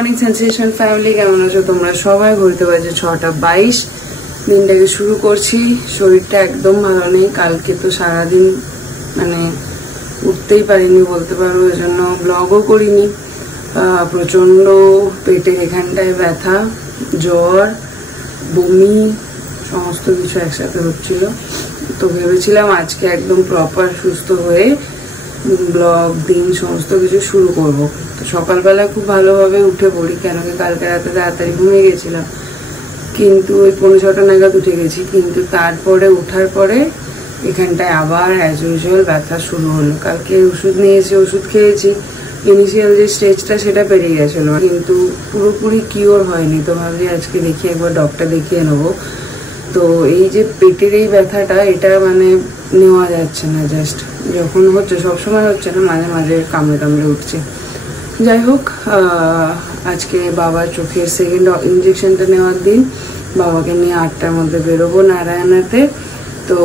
Morning sensation family, কেমন আছো তোমরা সবাই? ঘুরতে বাজে 6:22, দিনটাকে শুরু করছি। শরীরটা একদম ভালো নেই, কালকে তো সারাদিন মানে উঠতেই পারিনি বলতে পারো, ওই জন্য ব্লগও করিনি। প্রচণ্ড পেটের এখানটায় ব্যথা, জ্বর, বমি, সমস্ত কিছু একসাথে হচ্ছিল। তো ভেবেছিলাম আজকে একদম প্রপার সুস্থ হয়ে ব্লগ দিন সমস্ত কিছু শুরু করব। তো সকালবেলা খুব ভালোভাবে উঠে পড়ি, কেন কি কালকে রাতে তাড়াতাড়ি ঘুমিয়ে গেছিলাম, কিন্তু ওই 5:45 নাগাদ উঠে গেছি। কিন্তু তারপরে ওঠার পরে এখানটায় আবার অ্যাজ ইউজুয়াল ব্যথা শুরু হলো। কালকে ওষুধ নিয়েছি, ওষুধ খেয়েছি, ইনিশিয়াল যে স্টেজটা সেটা পেরিয়ে গেছিলো, কিন্তু পুরোপুরি কিওর হয়নি। তো ভাবছি আজকে দেখি একবার ডক্টর দেখিয়ে নেবো। তো এই যে পেটের এই ব্যথাটা, এটা মানে নেওয়া যাচ্ছে না, জাস্ট যখন হচ্ছে, সবসময় হচ্ছে না, মাঝে মাঝে কামড়ে কামড়ে উঠছে। যাই হোক, আজকে বাবার চোখের সেকেন্ড ইঞ্জেকশনটা নেওয়ার দিন। বাবাকে নিয়ে 8টার মধ্যে বেরোবো নারায়ণাতে। তো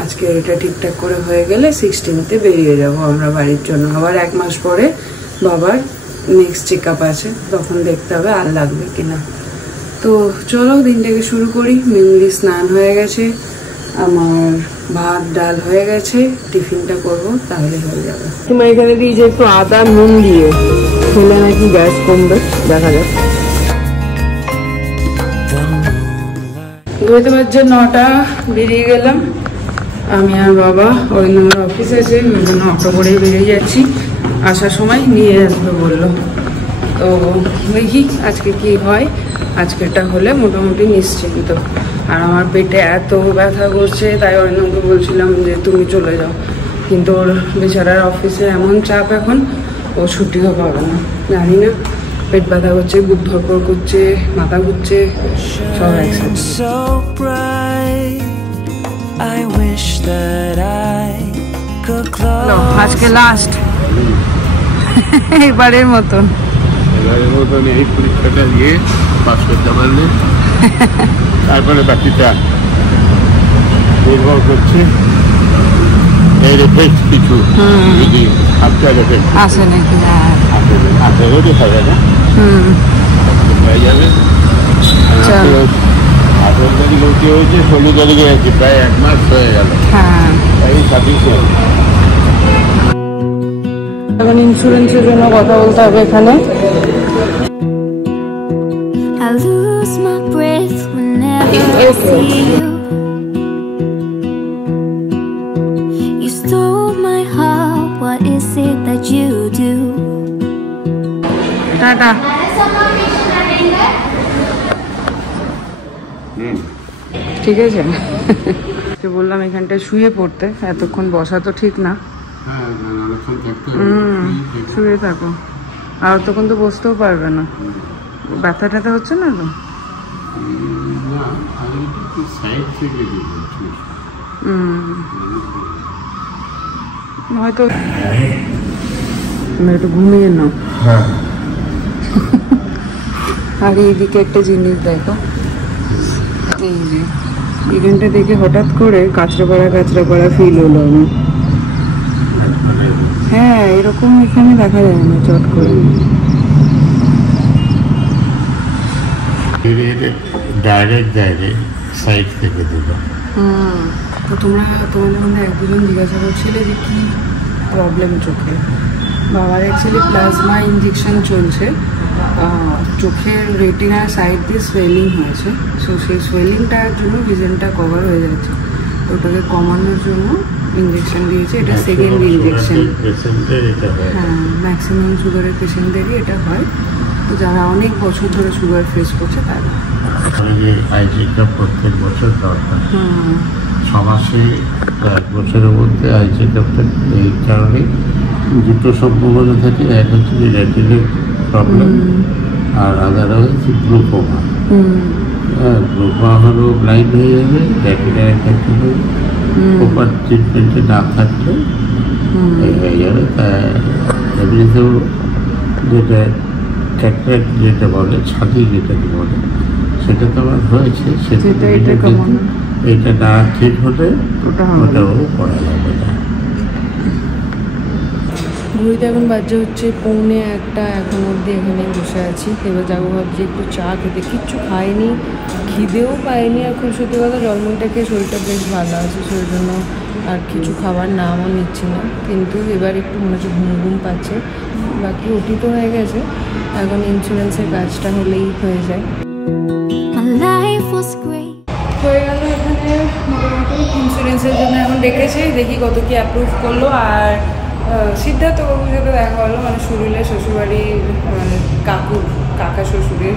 আজকে এটা ঠিকঠাক করে হয়ে গেলে 16তে বেরিয়ে যাব আমরা বাড়ির জন্য। আবার 1 মাস পরে বাবার নেক্সট চেক আপ আছে, তখন দেখতে হবে আর লাগবে কিনা। তো চলো দিনটাকে শুরু করি। মেনলি স্নান হয়ে গেছে, আমার ভাত ডাল হয়ে গেছে, টিফিনটা করব, তাহলে হয়ে যাবে। তোমার এখানে দিয়ে যে একটু আদা নুন দিয়ে খেলে নাকি গ্যাস কমবে, দেখা যাক। ঘুরতে বাজছে 9টা, বেরিয়ে গেলাম আমি আর বাবা। অরিন্দমের অফিস আছে, ওই জন্য অটো করেই বেরিয়ে যাচ্ছি। আসার সময় নিয়ে আসবে বললো। তো দেখি আজকে কি হয়। আজকেরটা হলে মোটামুটি নিশ্চিন্ত। আর আমার পেটে এত ব্যথা করছে, তাই অরিন্দমকে বলছিলাম যে তুমি চলে যাও, কিন্তু ওর বেচারার অফিসে এমন চাপ এখন, ও ছুটিও পাবে না। জানি না, পেট ব্যথা করছে, বুক ধরপড় করছে, মাথা ঘুরছে, সব একসাথে। আজকে লাস্ট, এবারের মতন এই পরীক্ষাটা দিয়ে পাস করতে পারলে তারপরে বাকিটা নির্ভর করছে এর এফেক্ট কিছু যদি আফটার এফেক্ট আসে নাকি। আসলেও দেখা যায় না, হয়ে যাবে। 18 তারিখ ভর্তি হয়েছে, 16 তারিখে আছি, প্রায় 1 মাস হয়ে গেল। এই 26 এখন ইন্স্যুরেন্সের জন্য কথা বলতে হবে এখানে। টাটা। ঠিক আছে, বললাম এখানটায় শুয়ে পড়তে, এতক্ষণ বসা তো ঠিক না। শুয়ে থাকো, আর তখন তো বসতেও পারবে না। ব্যথা ট্যাথা হচ্ছে না তো? হয়তো একটু ঘুমিয়ে নাও। আর এইদিকে একটা জিনিস দেখো, এই যে এখানটা দেখে হঠাৎ করে কাঁচরা পাড়া ফিল হলো আমার। হ্যাঁ, এরকম এখানে দেখা যায় না চট করে। সাইড থেকে দিলো। তো তোমাদের মধ্যে 1-2 জন জিজ্ঞাসা করছিলে যে কি প্রবলেম চোখে। বাবার অ্যাকচুয়ালি প্লাজমা ইঞ্জেকশন চলছে, চোখের রেটিনার সাইড দিয়ে সোয়েলিং হয়েছে। সো সেই সোয়েলিংটার জন্য ভিশনটা কভার হয়ে যাচ্ছে, তো ওটাকে কমানোর জন্য ইঞ্জেকশন দিয়েছে। এটা সেকেন্ড ইঞ্জেকশন। হ্যাঁ, ম্যাক্সিমাম সুগারের পেশেন্টদেরই এটা হয়। তো যারা অনেক বছর ধরে সুগার ফেস করছে তারা আই চেকআপ প্রত্যেক বছর দরকার। 6 মাসে 1 বছরের মধ্যে আই চেকআপটা এই কারণে দুটো সম্ভাবনা থাকে। এক হচ্ছে যে রেটিনার প্রবলেম, আর আদারটা হচ্ছে গ্লুকোমা। গ্লুকোমা হলেও ব্লাইন্ড হয়ে যাবে, রেটিনার এফেক্ট হবে, প্রপার ট্রিটমেন্টে না থাকলে হয়ে যাবে। তাই এমনিতেও যেটা ক্যাটারাক্ট যেটা বলে, ছাতি যেটাকে বলে, সেটা তো আমার হয়েছে। সেটা এটা না ঠিক হলে ওটাও করা যাবে না। ঘড়িতে এখন বাজে হচ্ছে 1:45, এখন অবধি এখানে বসে আছি। এবার যাবো ভাবছি একটু চা খেতে, কিচ্ছু খাইনি, খিদেও পাইনি এখন সত্যি কথা। জলমুড়িটা খেয়ে শরীরটা বেশ ভালো আছে, সেই জন্য আর কিছু খাবার নামও নিচ্ছি না। কিন্তু এবার একটু মনে হচ্ছে ঘুম ঘুম পাচ্ছে। বাকি ওটি তো হয়ে গেছে, এখন ইন্স্যুরেন্সের কাজটা হলেই হয়ে যায়। হয়ে গেল এখানে মোটামুটি। ইন্স্যুরেন্সের জন্য এখন ডেকেছে, দেখি কত কি অ্যাপ্রুভ করলো। আর সিদ্ধার্থ বাবুর সাথে দেখা হলো, মানে সুরুলের শ্বশুরবাড়ি, মানে কাকা শ্বশুরের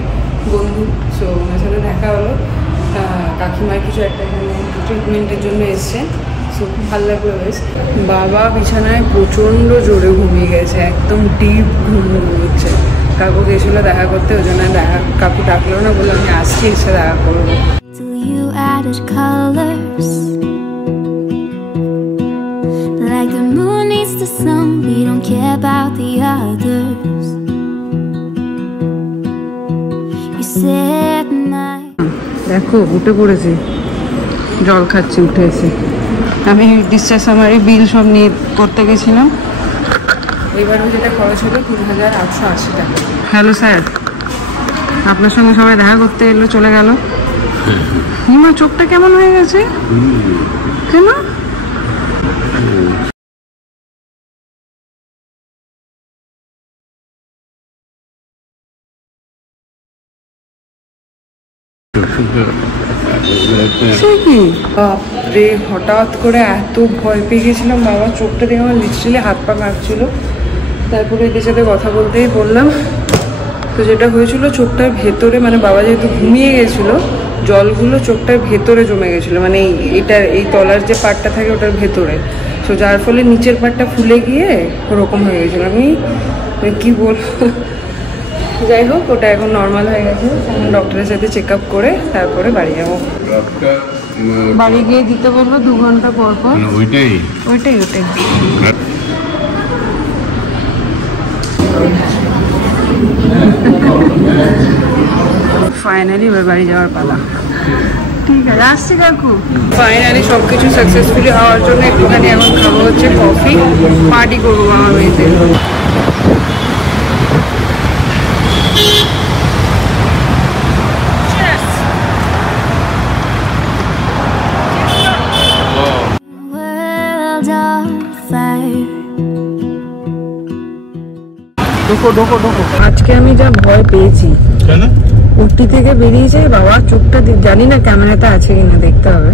বন্ধু। সো ওনার সাথে দেখা হলো। কাকিমার কিছু একটা এখানে ট্রিটমেন্টের জন্য এসছে। সো খুব ভালো লাগলো বেশ। বাবা বিছানায় প্রচণ্ড জোরে ঘুমিয়ে গেছে, একদম ডিপ ঘুম হচ্ছে। কাকু গেছিলো দেখা করতে, ওই জন্য কাকু ডাকলো না, বলে আমি আসছি, এসে দেখা করবো। Added colors like the moon needs the sun, we don't care about the others. You said night. দেখো উঠে পড়েছি, জল খাচ্ছি, উঠে এসে। আমি ডিসচার্জ সামারি বিল সব নিয়ে করতে গেছিলাম। এবারও যেটা খরচ হলো 3,880 টাকা। হ্যালো স্যার, আপনার সঙ্গে সবাই দেখা করতে এলো, চলে গেল। হিমা চোখটা কেমন হয়ে গেছে কেন? বাপরে, হঠাৎ করে এত ভয় পেয়ে গেছিলাম বাবা, চোখটা দেখে আমার লিটারালি হাত পা কাঁপছিল। তারপরে এদের সাথে কথা বলতেই বললাম। তো যেটা হয়েছিল, চোখটার ভেতরে, মানে বাবা যেহেতু ঘুমিয়ে গেছিলো, জলগুলো চোখটার ভেতরে জমে গেছিলো, মানে এই তলার যে পার্টটা থাকে ওটার ভেতরে। তো যার ফলে নিচের পার্টটা ফুলে গিয়ে ওরকম হয়ে গেছিলো। আমি কি বলবো, যাই হোক, ওটা এখন নর্মাল হয়ে গেছে। এখন ডক্টরের সাথে চেক আপ করে তারপরে বাড়ি যাবো। বাড়ি গিয়ে দিতে বলবো 2 ঘন্টা পর পর। ওইটাই। ফাইনালি এবার বাড়ি যাওয়ার পালা। ঠিক আছে, আসছি কাকু। ফাইনালি সব কিছু সাকসেসফুলি হওয়ার জন্য একটুখানি এখন খাবো হচ্ছে কফি, পার্টি করবো আমার মেয়েতে। আজকে আমি যা ভয় পেয়েছি, উঠতি থেকে বেরিয়েছে বাবা, চোখটা জানি না ক্যামেরাতে আছে কিনা, দেখতে হবে।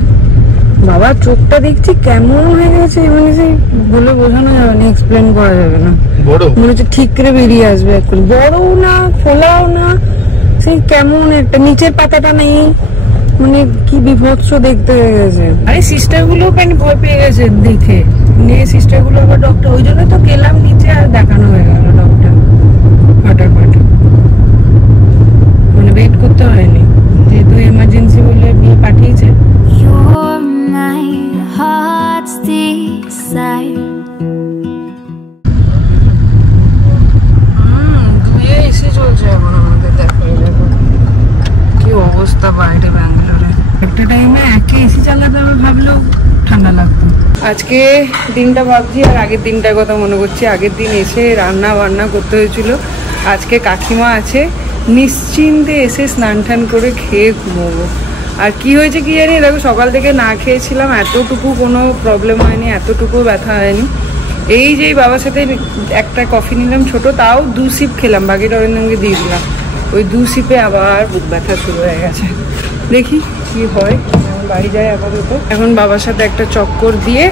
বাবার চোখটা দেখছি কেমন হয়ে গেছে, মানে সেই বলে বোঝানো যাবে না, এক্সপ্লেন করা যাবে না। মনে হচ্ছে ঠিক করে বেরিয়ে আসবে এখন, বড়ও না খোলাও না, সেই কেমন একটা, নিচের পাতাটা নেই, মানে কি বিভৎস দেখতে হয়ে গেছে। আরে সিস্টার গুলো ভয় পেয়ে গেছে দেখে, নিয়ে সিস্টার গুলো আবার ডক্টর, ওই জন্য তো গেলাম নিচে, আর দেখানো হয়ে গেল ডক্টর ফাটাফাট, মানে ওয়েট করতে হয়নি, যেহেতু এমার্জেন্সি বলে বিয়ে পাঠিয়েছে। ধুয়ে এসে চলছে এখন আমাদের, দেখো কি অবস্থা বাইরে ব্যাঙ্গালোরে। একটা টাইমে একে এসি চালাতে হবে ভাবলেও ঠান্ডা লাগতো। আজকে দিনটা ভাবছি আর আগের দিনটার কথা মনে করছি। আগের দিন এসে রান্না বান্না করতে হয়েছিল, আজকে কাকিমা আছে, নিশ্চিন্তে এসে স্নান টান করে খেয়ে ঘুমোবো। আর কি হয়েছে কি জানি, দেখো সকাল থেকে না খেয়েছিলাম, এতটুকু কোনো প্রবলেম হয়নি, এতটুকু ব্যথা হয়নি। এই যে বাবার সাথে একটা কফি নিলাম ছোট, তাও 2 সিপ খেলাম, বাকিটা অরিন্দমকে দিয়ে দিলাম। ওই 2 সিপে আবার বুক ব্যথা শুরু হয়ে গেছে। দেখি কি হয়, বাড়ি যাই আপাতত। এখন বাবার সাথে একটা চক্কর দিয়ে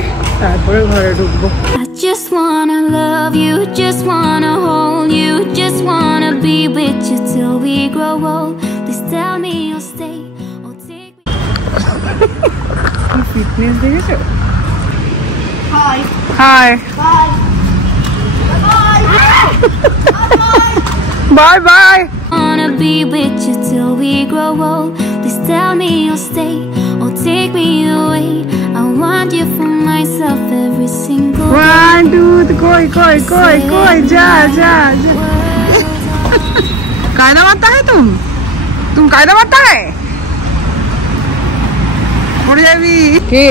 তারপরে ঘরে ঢুকবো। I just wanna love you, just wanna hold you, just wanna be with you till we grow old. Please tell me you'll stay or take me. Fitness দেখেছো? Hi. Hi Bye. Bye bye. Wanna be with you till we grow old. Please tell me you'll stay or take me away. I want you for myself every single day. 1 2 कोई जा कायदा मारता है तुम कायदा मारता है। उड़ जाबी के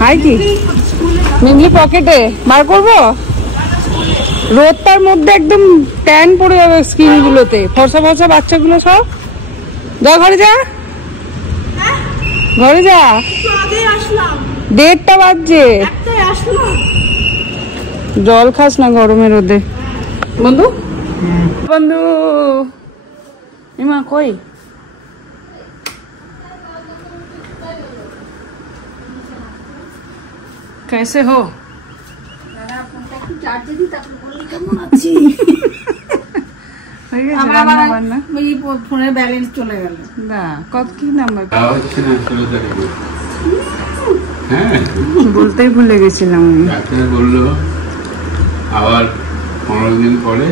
हाय की मेनली पकेटे मार करबो। রোদটার মধ্যে একদম ট্যান পড়ে যাবে স্কিন গুলোতে, ফর্সা ফর্সা বাচ্চাগুলো সব। যা ঘরে যা, ঘরে যা, 1:30 বাজছে। জল খাস না গরমে রোদে। বন্ধু বন্ধু ইমা কই? कैसे हो? ফোনের ব্যালেন্স চলে গেল। না কত কি নাম্বার হ্যাঁ বলতেই ভুলে গেছিলাম আমি। ডাক্তার বললো আবার 15 দিন পরে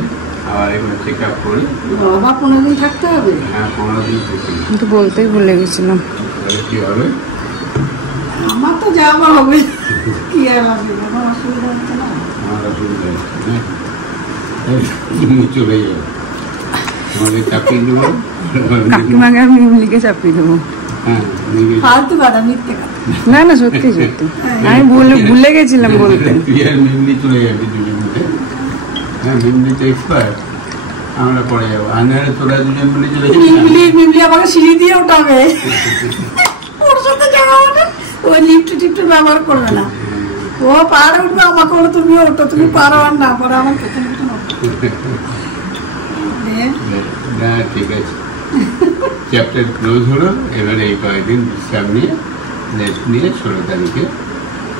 আবার একবার চেক আপ করি। বাবা 15 দিন থাকতে হবে? হ্যাঁ 15 দিন থাকতে হবে। কিন্তু বলতেই ভুলে গেছিলাম। তাহলে কি হবে? আমার তো যাওয়া হবে, কি আর হবে, আমার অসুবিধা হচ্ছে না। আমার অসুবিধা হচ্ছে না, তুমি চলে যাও, আমাকে চাপিয়ে দেবো। কাকিমাকে আমি মিমলিকে চাপিয়ে দেবো। হ্যাঁ ফালতু কথা, মিথ্যে কথা। না না সত্যি সত্যি, আমি ভুলে গেছিলাম বলতে। তুই আর মিমলি চলে যাবি দুজন মিলে। হ্যাঁ মিমলি তো এক্সপার্ট, আমরা পরে যাবো। আনারে তোরা দুজন মিলে চলে যাবি। মিমলি আমাকে সিঁড়ি দিয়ে উঠাবে, ওর সাথে যাওয়া হবে। ওই লিফট টিফট ব্যবহার করবে না, ও পাহাড়ে উঠবে, আমাকে বলো তুমি ওঠো, তুমি পারো আর না পারো আমার পেছনে না ঠিক আছে, চ্যাপ্টার ক্লোজ হলো। এবারে এই কয়েকদিন বিশ্রাম নিয়ে রেস্ট নিয়ে 16 তারিখে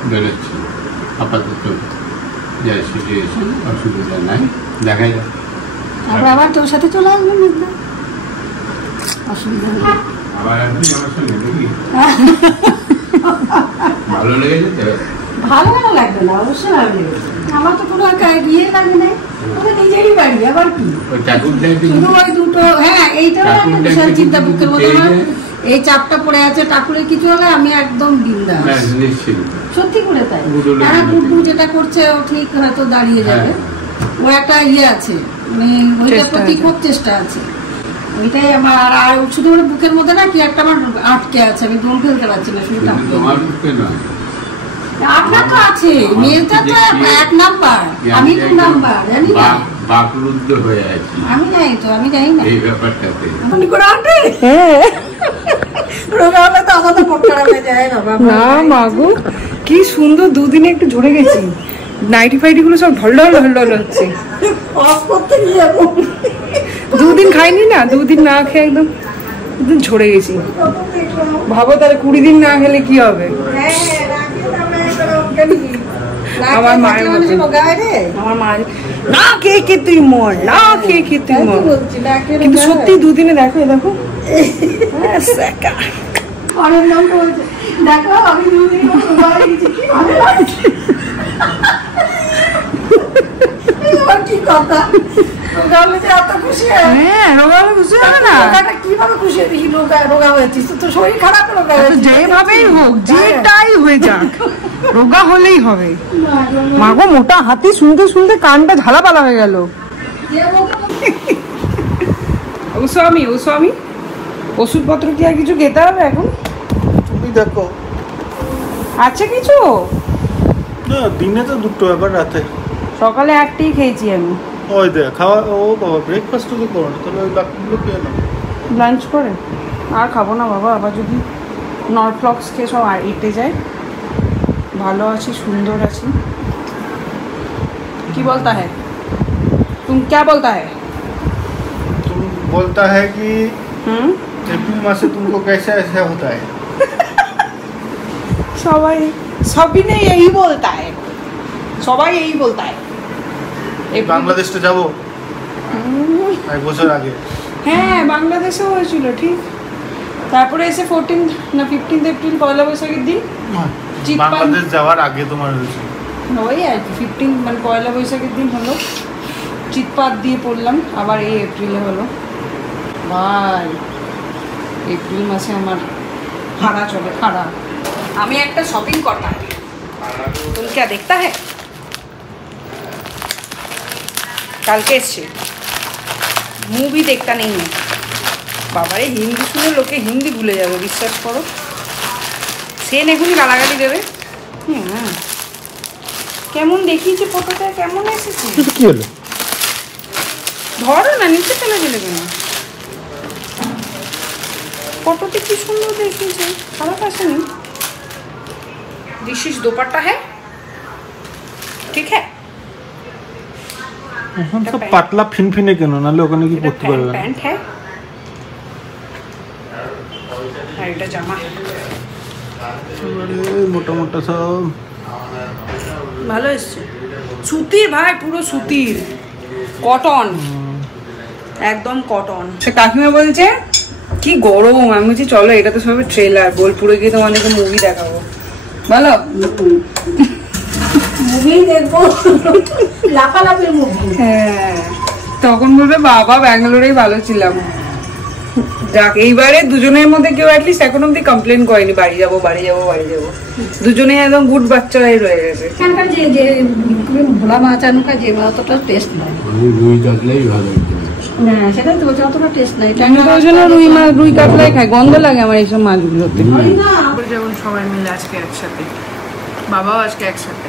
বেরোচ্ছি। আপাতত যা সিচুয়েশন, অসুবিধা নাই, দেখাই যাক। আবার তোর সাথে চলে আসবেন, অসুবিধা নেই। আবার আপনি আমার সঙ্গে দেখি ভালো লেগেছে তো? ভালো ভালো লাগবে না, অবশ্যই ভালো লেগেছে। আমার তো কোনো গিয়ে লাগে নাই, ওদের নিজেরই বাড়ি, আবার কি শুধু ওই দুটো। হ্যাঁ এইটাও একটা বিশাল চিন্তা বুকের মধ্যে, এই চাপটা পড়ে আছে, ঠাকুরের কিছু হলে আমি একদম বিন্দাস, সত্যি করে তাই। তারা গুড্ডু যেটা করছে ও ঠিক হয়তো দাঁড়িয়ে যাবে, ও একটা ইয়ে আছে, মানে ওইটার প্রতি খুব চেষ্টা আছে, ওইটাই আমার। আর শুধু ওর বুকের মধ্যে না কি একটা আমার আটকে আছে, আমি দোল ফেলতে পারছি না, শুধু আপনার তো আছে, মেয়েটা তো 1 নাম্বার, আমি 2 নাম্বার, জানি না বাকরুদ্ধ হয়ে আছি আমি। নাই তো, আমি জানি না এই ব্যাপারটাতে। মনে করে আনবে রোগা হলে তো আমাদের মন খারাপ হয়ে যায়। না মাগো কি সুন্দর, দুদিনে একটু ঝরে গেছি, নাইটি ফাইটি গুলো সব ঢল হচ্ছে। অফ করতে গিয়ে যাবো, 2 দিন খাইনি না, 2 দিন না খেয়ে একদম ঝরে গেছি। ভাবো তাহলে 20 দিন না খেলে কি হবে। আমার মায়ের আমার মা না খেয়ে কে তুই মর, না খেয়ে কে তুই মর, কিন্তু সত্যি 2 দিনে দেখো দেখো দেখো আমি 2 দিন কি কথা, যেভাবেই হোক, যেটাই হয়ে যাক, রোগা হলেই হবে। মাগো মোটা হাতি শুনতে শুনতে কানটা ঝালাপালা হয়ে গেল। ও স্বামী ওষুধপত্র কি আর কিছু খেতে হবে এখন? তুমি দেখো আচ্ছা কিছু না, দিনে তো 2টো, আবার রাতে। সকালে 1টাই খেয়েছি আমি। ওই দেখ খাওয়া, ও বাবা ব্রেকফাস্ট তো করো না, তাহলে ওই বাকিগুলো খেয়ে নাও লাঞ্চ করে। আর খাবো না বাবা, আবার যদি নরফ্লক্স খেয়ে সব এঁটে যায়। ভালো আছি, সুন্দর আছি। কি বলতা है तुम, क्या बोलता है? तुम बोलता है कि अप्रैल मासे तुमको कैसे ऐसा होता है? सभी ने यही बोलता है, সবাই এই बोलता है। বাংলাদেশে যাব 1 বছর আগে। হ্যাঁ বাংলাদেশে হয়েছিল ঠিক, তারপরে এসে 14 না 15 এপ্রিল পয়লা বৈশাখের দিন বাংলাদেশ যাওয়ার আগে তোমার হয়েছিল। ওই আর কি 15 মানে পয়লা বৈশাখের দিন হলো, চিৎপাত দিয়ে পড়লাম। আবার এই এপ্রিলে হলো। ভাই এপ্রিল মাসে আমার ভাড়া চলে, ভাড়া। আমি একটা শপিং করতাম, तुम क्या देखता है? কালকে এসছে, মুভি দেখতা নেই। বাবারে হিন্দি শুনে লোকে হিন্দি ভুলে যাবে, বিশ্বাস করো। সেন এখনই গালাগালি দেবে। কেমন দেখিয়েছে ফটোতে, কেমন এসেছে? কি হলো? ধরো না, নিচে ফেলে দিলে কেন? ফটোতে কি সুন্দর দেখিয়েছে, খারাপ আসেনি। दिस इज दुपट्टा है, ठीक है। এখন তো পাতলা ফিনফিনে কেন, নালে ওখানে কি করতে পারবে না। প্যান্ট है আর এটা জামা। মোটা মোটা সব ভালো এসছে, সুতির ভাই, পুরো সুতির, কটন, একদম কটন। সে কাকিমা বলছে কি গরম, আমি বলছি চলো এটা তো সবে ট্রেলার, বোলপুরে গিয়ে তোমাদেরকে মুভি দেখাবো। বলো মুভি দেখবো, লাফালাফির মুভি। হ্যাঁ, তখন বলবে বাবা ব্যাঙ্গালোরেই ভালো ছিলাম। যাক, এইবারে দুজনের মধ্যে কেউ অ্যাটলিস্ট এখন অব্দি কমপ্লেন করেনি বাড়ি যাবো বাড়ি যাবো বাড়ি যাবো। দুজনেই একদম গুড বাচ্চারাই রয়ে গেছে। এখানকার যে ভোলা মাছ আনুকা যে অতটা টেস্ট নাই। রুই কাতলাই ভালো। না সেটা তো অতটা টেস্ট নাই। আমি তো ওই জন্য রুই কাতলাই খাই, গন্ধ লাগে আমার এইসব মাছগুলোতে। যেমন সবাই মিলে আজকে একসাথে, বাবাও আজকে একসাথে।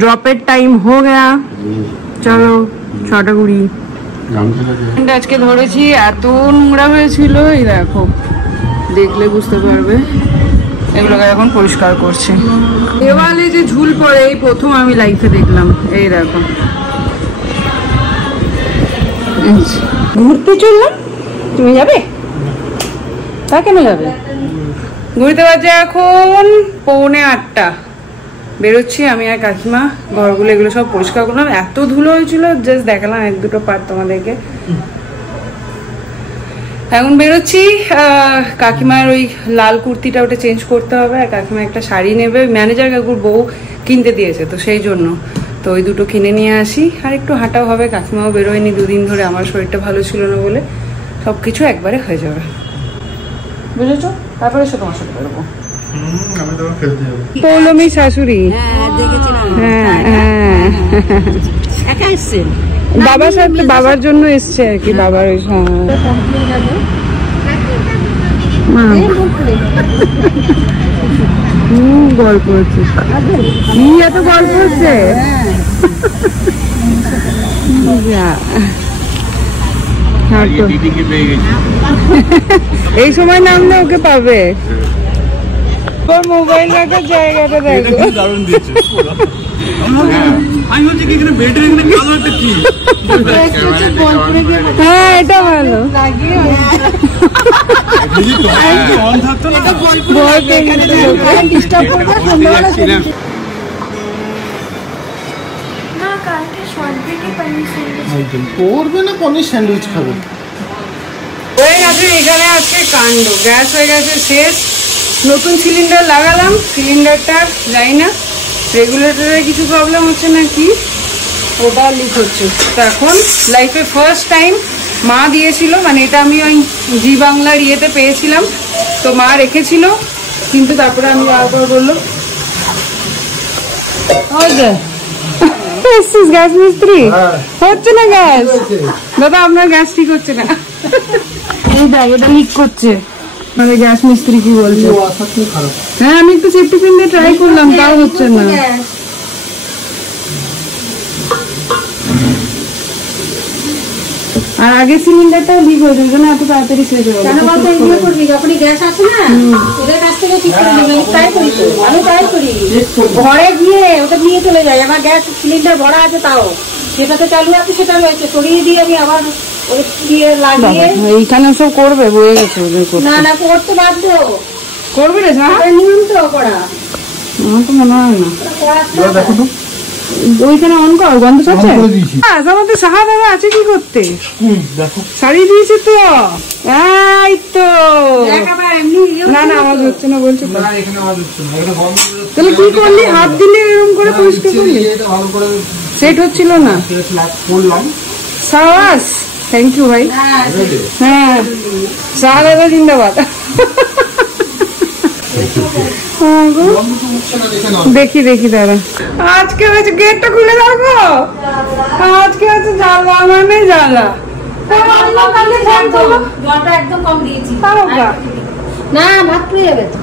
ড্রপের টাইম হো গয়া, চলো 6:20। আজকে ধরেছি, এত নোংরা হয়েছিল, এই দেখো দেখলে বুঝতে পারবে। এগুলোকে এখন পরিষ্কার করছি। দেওয়ালে যে ঝুল পড়ে এই প্রথম আমি লাইফে দেখলাম। এই দেখো, ঘুরতে চললাম, তুমি যাবে? তা কেন যাবে? ঘুরতে বাজে এখন 7:45, বেরোচ্ছি আমি আর কাকিমা। ঘরগুলো এগুলো সব পরিষ্কার করলাম, এত ধুলো হয়েছিল, জাস্ট দেখালাম 1-2 পার্ট তোমাদেরকে। এখন বেরোচ্ছি। কাকিমার ওই লাল কুর্তিটা ওটা চেঞ্জ করতে হবে, আর কাকিমা একটা শাড়ি নেবে, ম্যানেজার কাকুর বউ কিনতে দিয়েছে, তো সেই জন্য তো ওই দুটো কিনে নিয়ে আসি। আর একটু হাঁটাও হবে, কাকিমাও বেরোয়নি 2 দিন ধরে, আমার শরীরটা ভালো ছিল না বলে। সব কিছু একবারে হয়ে যাবে, বুঝেছো? তারপরে সে তোমার সাথে বেরোবো। আমি তো খেলতে যাবো। পৌলমী শাশুড়ি, হ্যাঁ দেখেছিলাম। হ্যাঁ হ্যাঁ, একা এসছেন? বাবার সাথে, বাবার জন্য এসছে আর কি। বাবার ওই গল্প হচ্ছে, কি এত গল্প হচ্ছে। এই সময় নামলে ওকে পাবে। মোবাইল রাখার জায়গাটা দেখো, দারুণ দিয়েছে। আমি বলছি কি এখানে বেডের এখানে কালো একটা কি? হ্যাঁ এটা ভালো। অন থাকতো না, ডিস্টার্ব করবে সন্ধ্যাবেলা। করবে না, পনির স্যান্ডউইচ খাবে। হয়ে গেছে এখানে আজকে কাণ্ড। গ্যাস হয়ে গেছে শেষ, নতুন সিলিন্ডার লাগালাম, সিলিন্ডারটা যাই না, রেগুলেটরে কিছু প্রবলেম হচ্ছে না কি, ওটা লিক হচ্ছে। তো এখন লাইফে ফার্স্ট টাইম মা দিয়েছিল, মানে এটা আমি ওই জি বাংলার ইয়েতে পেয়েছিলাম, তো মা রেখেছিল, কিন্তু তারপরে আমি আবার বললো গ্যাস মিস্ত্রি হচ্ছে না, গ্যাস দাদা আপনার গ্যাস ঠিক হচ্ছে না। এই দেখ এটা লিক করছে, মানে গ্যাস মিস্ত্রি কি বলছে। হ্যাঁ আমি একটু সেফটি পিন দিয়ে ট্রাই করলাম, তাও হচ্ছে না। আর আগে সিলিন্ডারটাও লিক হয়েছে, ওই জন্য এত তাড়াতাড়ি শেষ হয়ে কেন বলতো, এগুলো করবি যখনই গ্যাস আসে না, ওদের কাছ থেকে ঠিক করে নেবে। তাই করি তো, আমি তাই করি, ঘরে গিয়ে ওটা নিয়ে চলে যাই। আমার গ্যাস সিলিন্ডার ভরা আছে, তাও যেটাতে চালু আছে সেটা রয়েছে, সরিয়ে দিয়ে আমি আবার ওই দিয়ে লাগিয়ে। এইখানে সব করবে, বয়ে গেছে ওদের করতে। না না করতে বাধ্য করবে রে, নিয়ম তো করা, আমার তো মনে হয় না। দেখো তো ওইখানে অন কর, গন্ধ ছাড়ছে। আমাদের সাহা দাদা আছে কি করতে, শাড়ি দিয়েছে তো, এই তো। না না আওয়াজ হচ্ছে না বলছে, তাহলে কি করলি, হাত দিলে এরকম করে পরিষ্কার করলি, সেট হচ্ছিল না। সাবাস, থ্যাংক ইউ ভাই। হ্যাঁ সাহা দাদা জিন্দাবাদ। দেখি দেখি দাঁড়া, আজকে হয়েছে গেটটা খুলে রাখো, আজকে হচ্ছে জ্বালা মানে জ্বালা। জলটা একদম কম দিয়েছি। না ভাত পেয়ে যাবে তো।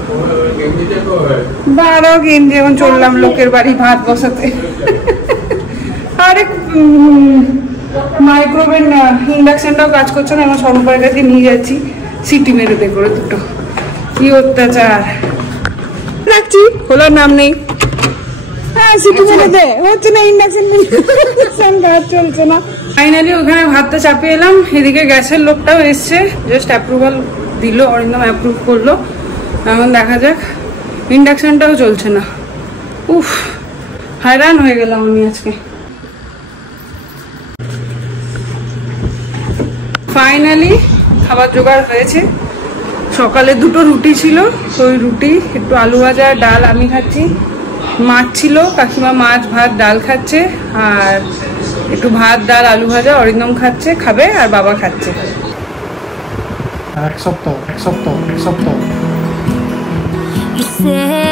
বারো গেঞ্জি এখন চললাম লোকের বাড়ি ভাত বসাতে। আরে মাইক্রোওভেন ইন্ডাকশনটাও কাজ করছে না, আমার স্বর্ণপাড়ের কাছে নিয়ে যাচ্ছি সিটি মেরে দে করে দুটো। কি অত্যাচার, রাখছি খোলার নাম নেই। হ্যাঁ সিটি মেরে দে, হচ্ছে না ইন্ডাকশন কাজ চলছে না। ফাইনালি ওখানে ভাতটা চাপিয়ে এলাম, এদিকে গ্যাসের লোকটাও এসছে, জাস্ট অ্যাপ্রুভাল দিল, অরিন্দম অ্যাপ্রুভ করলো। এখন দেখা যাক, ইন্ডাকশনটাও চলছে না। উফ হয়রান হয়ে গেলাম আমি আজকে। ফাইনালি খাবার জোগাড় হয়েছে। সকালে দুটো রুটি ছিল, তো ওই রুটি একটু আলু ভাজা ডাল আমি খাচ্ছি, মাছ ছিল কাকিমা মাছ ভাত ডাল খাচ্ছে, আর একটু ভাত ডাল আলু ভাজা অরিন্দম খাচ্ছে, খাবে, আর বাবা খাচ্ছে। এক সপ্তাহ You said